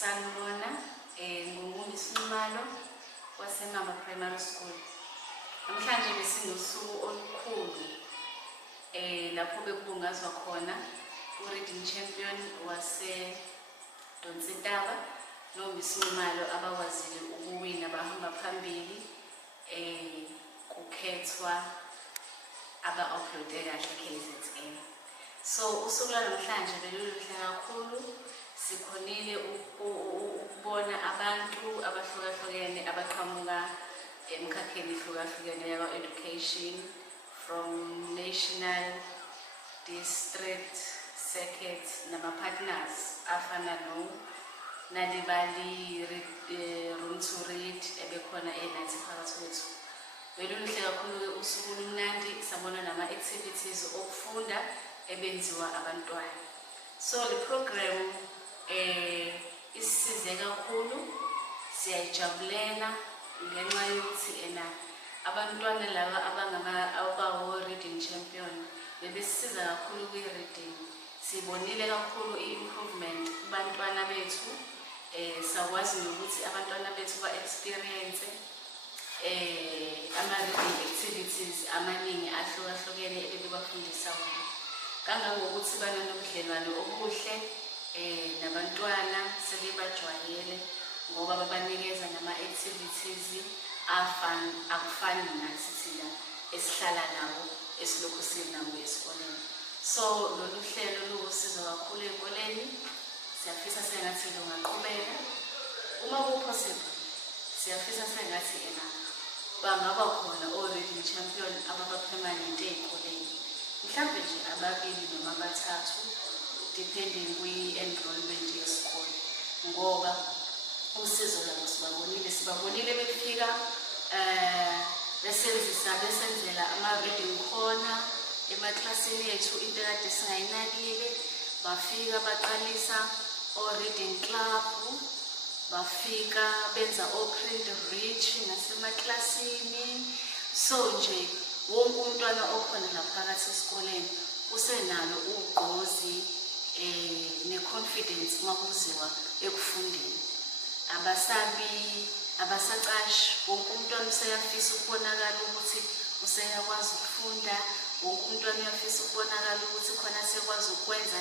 Sanibona, nguMisumalo waseMamba Primary School. Namhlanje besinosuku olukhulu lapho bekubungazwa khona u-Reading Champion wase-Donsintaba noMisumalo abakwazile ukuwina bahamba phambili kukhethwa aba-uploade kahle KZN. So usuku lwanamhlanje beluluhle kakhulu. Sikhonile ukubona abantu abahlukahlukene abaqhamuka emkhakheni ehlukahlukene yaka-education from national, district, circuit nama-partners afana noNalibali Room to Read ebekhona enathi phakathi kwethu. Beluluhle kakhulu-ke usuku lumnandi, sabona nama-activities okufunda ebenziwa abantwana. So le program isisize kakhulu, siyayijabulela ngenxa yokuthi abantwana laba abawo-Reading Champion bebesisiza kakhulu kwi-reading. Sibonile kakhulu i-improvement kubantwana bethu, sakwazi nokuthi abantwana bethu ba-experience ama-reading activities amaningi ahlukahlukene ebebafundisa wona. Kangangokuthi bananobudlelwano obuhle nabantwana, sebebajwayele ngoba babanikeza nama-activities akufani nathi thina esihlala nabo esilokhu sinabo esikoleni. So lolu hlelo luwusizo kakhulu ey'koleni, siyafisa sengathi lungaqhubeka. Uma ku-possible siyafisa sengathi bangaba khona o-Reading Champion ababa-permanent ey'koleni, mhlampe nje ababili noma abathathu depending kwi-enrollment yesikole, ngoba usizo labo sibabonile befika besenzela ama-reading corner emaklasini ethu, into kade singayinakile. Bafika baqalisa o-reading club, bafika benza o-print reach nasemaklasini. So nje wonke umntwana okhona laphakathi esikoleni usenalo ugqozi ne-confidence makuziwa ekufundeni. Abasabi, abasacashi, wonke umntwana useyafisa ukubonakala ukuthi useyakwazi ukufunda, wonke umntwana uyafisa ukubonakala ukuthi khona sekwazi ukwenza